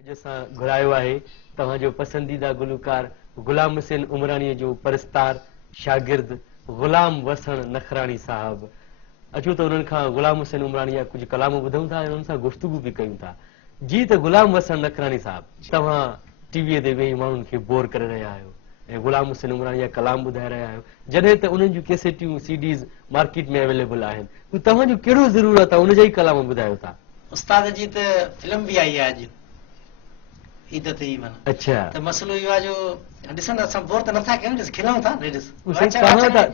अॼु असां घुरायो आहे तव्हांजो पसंदीदा गुलकार गुलाम हुसैन उमराणी जो परस्तार शागिर्द गुलाम वसण नखराणी साहब। अचो त उन्हनि खां गुलाम हुसैन उमराणी जा कुझु कलाम ॿुधूं था ऐं उन्हनि सां गुफ़्तगू बि कयूं था। जी त गुलाम वसण नखराणी साहब, तव्हां टीवीअ ते वेही माण्हुनि खे बोर करे रहिया आहियो ऐं गुलाम हुसैन उमराणी जा कलाम ॿुधाए रहिया आहियो, जॾहिं त उन्हनि जूं कैसेटियूं सीडीज़ मार्केट में अवेलेबल आहिनि। तव्हांजो कहिड़ो ज़रूरत आहे उनजा ई कलाम ॿुधायो था? उस्ताद जी त फिल्म बि आई आहे अॼु ईद ते ई माना। अच्छा, त मसलो इहो आहे जो ॾिसंदा असां बोर त नथा कयूं, ॾिस खिलूं था ॾिस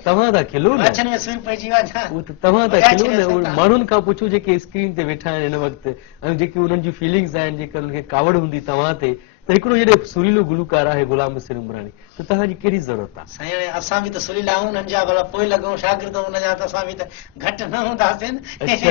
तव्हां था खिलो न, वाचन में सूर पइजी वियो आहे। उहो त तव्हां था खिलो न। माण्हुनि खां पुछो जेके स्क्रीन ते वेठा आहिनि हिन वक़्तु ऐं जेके उन्हनि जूं फीलिंग्स आहिनि, जेके उन्हनि खे कावड़ हूंदी तव्हां ते, त हिकिड़ो जॾहिं सुरीलो गुलकार आहे गुलाम हुसैन उमराणी, त तव्हांजी कहिड़ी ज़रूरत आहे? साईं हाणे असां बि त सुरीला आहियूं, उन्हनि जा भला पोइ लॻूं शागिर्द उनजा, त असां बि त घटि न हूंदासीं। अच्छा,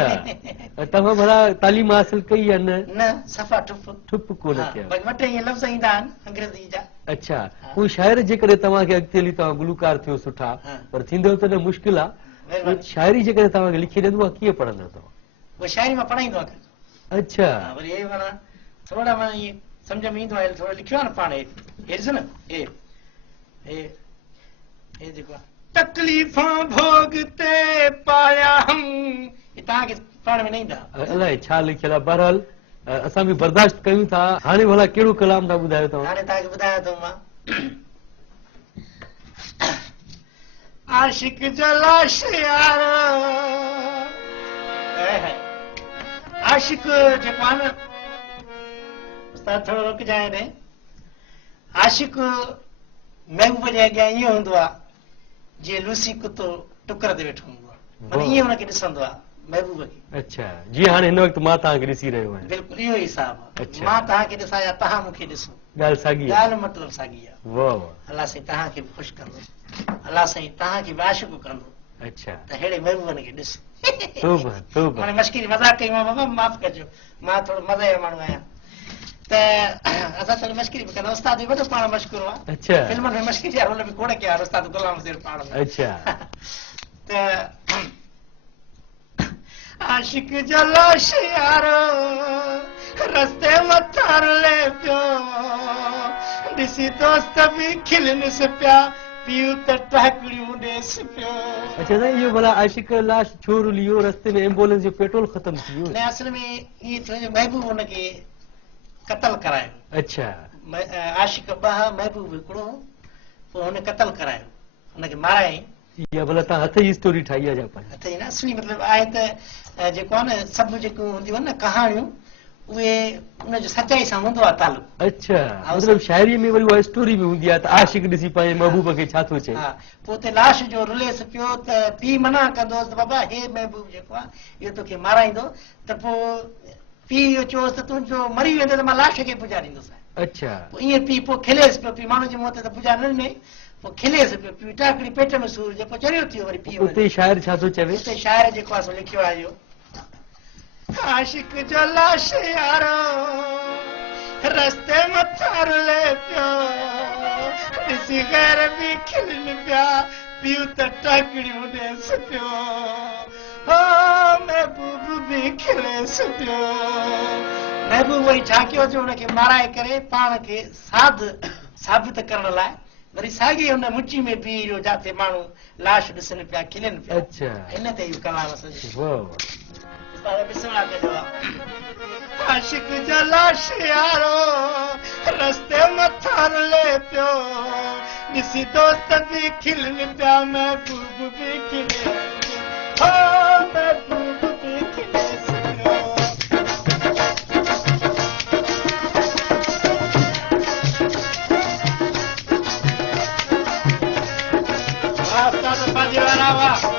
तव्हां भला तालीम हासिल कई या न? न, सफ़ा ठुप कोन कया। वटि ईअं लफ़्ज़ ईंदा आहिनि अंग्रेज़ी जा। अच्छा, कोई शाइर जेकॾहिं तव्हांखे अॻिते हली तव्हां गुलकार थियो सुठा, पर थींदव त न मुश्किल आहे, शाइरी जेकॾहिं तव्हांखे लिखी ॾींदो आहे कीअं पढ़ंदा तव्हां? उहा शाइरी मां पढ़ाईंदो आहियां। अच्छा, वरी हे माना थोरा माना ईअं सम्झ में ईंदो आहे, थोरो लिखियो आहे न पाण, हे ॾिस न, हे जेको आहे तकलीफ़ां भोगते पाया हम, हे तव्हांखे पाण में न ईंदा। अलाए छा लिखियल आहे, बहरहाल असां बि बर्दाश्त कयूं था। हाणे भला कहिड़ो कलाम था ॿुधायो तव्हां? हाणे तव्हांखे ॿुधायां थो मां, आशिक जो लाश यार, आशिक जेको आहे न, उस्ताद थोरो रुकिजांइ ॾे। आशिक महबूब जे अॻियां ईअं हूंदो आहे जीअं लूसी कुतो टुकर ते वेठो हूंदो आहे, माना ईअं हुनखे ॾिसंदो आहे महबूब खे। अच्छा, जीअं हाणे हिन वक़्तु मां तव्हांखे ॾिसी रहियो आहियां। बिल्कुलु इहो ई हिसाब आहे, मां तव्हांखे ॾिसां या तव्हां मूंखे ॾिसो, ॻाल्हि साॻी आहे। ॻाल्हि मतिलबु साॻी आहे। वाह वाह, अलाह साईं तव्हांखे बि ख़ुशि कंदो, अलाह साईं तव्हांखे बि आशिक़ कंदो। अच्छा, त अहिड़े महबूबनि खे ॾिस। तौबा तौबा। हाणे मश्किरी मज़ाक कई, बाबा माफ़ कजो, मां थोरो मज़े जो माण्हू आहियां, त असां थोरी मश्किरी बि कंदा। उस्ताद बि वॾो पाण मश्कूरो आहे। अच्छा, फिल्मनि में मश्किरी जा रोल बि कोन कया उस्ताद गुलाम हुसैन पाण में। अच्छा, त आशिक जो लाश यारो रस्ते मथां रुले पियो, ॾिसी दोस्त बि खिलनिस पिया, पीउ त टहकड़ियूं ॾेसि पियो। अच्छा, न इहो भला आशिक लाश छो रुलियो, रस्ते में एम्बुलेंस जो पेट्रोल ख़तम थी वियो? न, असल में ईअं थियो जो महबूब हुनखे क़तल करायो। अच्छा, आशिक ॿ, महबूब हिकिड़ो, पोइ हुन क़तल करायो, हुनखे मारायईं। इहा भला तव्हां हथ जी स्टोरी ठाही आहे छा? हथ जी न, असली मतिलबु आहे त जेको आहे न, सभु जेको हूंदियूं आहिनि न कहाणियूं, उहे उनजो सचाई सां हूंदो आहे तालुक। अच्छा, मतिलबु शाइरीअ में वरी उहा स्टोरी बि हूंदी आहे त आशिक ॾिसी पंहिंजे महबूब खे छा थो चए। हा, पोइ उते लाश जो रुलेसि पियो त पीउ मना कंदोसि त बाबा हे महबूब जेको आहे इहो तोखे माराईंदो, त पोइ पीउ इहो चयोसि त तुंहिंजो मरी वेंदो त मां लाश खे पुॼाड़ींदुसि। अच्छा, पोइ ईअं पीउ पोइ खिलेसि पियो, पीउ माण्हू जे मुंहं ते त पुॼा न ॾिनई, पोइ खिलेसि पियो, पीउ टाकड़ी पेट में सूर, जेको चरियो थी वियो वरी पीउ। उते शाइर छा थो चवे? उते शाइर जेको आहे सो लिखियो आहे इहो, आशिक जो लाश यारो रस्ते मथां रुले पियो, ॾिसी गैर बि खिलनि पिया, पीउ त टाकड़ियूं ॾेसि पियो, हो महबूब बि खिलेसि पियो। महबूब वरी छा कयो जो हुनखे माराए करे पाण खे साबित करण लाइ वरी साॻी हुन मुची में बीह रहियो जिते माण्हू लाश ॾिसनि पिया, खिलनि पिया। अच्छा, इन ते इहो कलाम सॼो। वाह, आशिक जो लाश यारो रस्ते मथां रुले पियो, ॾिसी दोस्त बि खिलनि पिया, महबूब बि खिले पियो, महबूब बि खिलेसि पियो। पंहिंजे वारा हुआ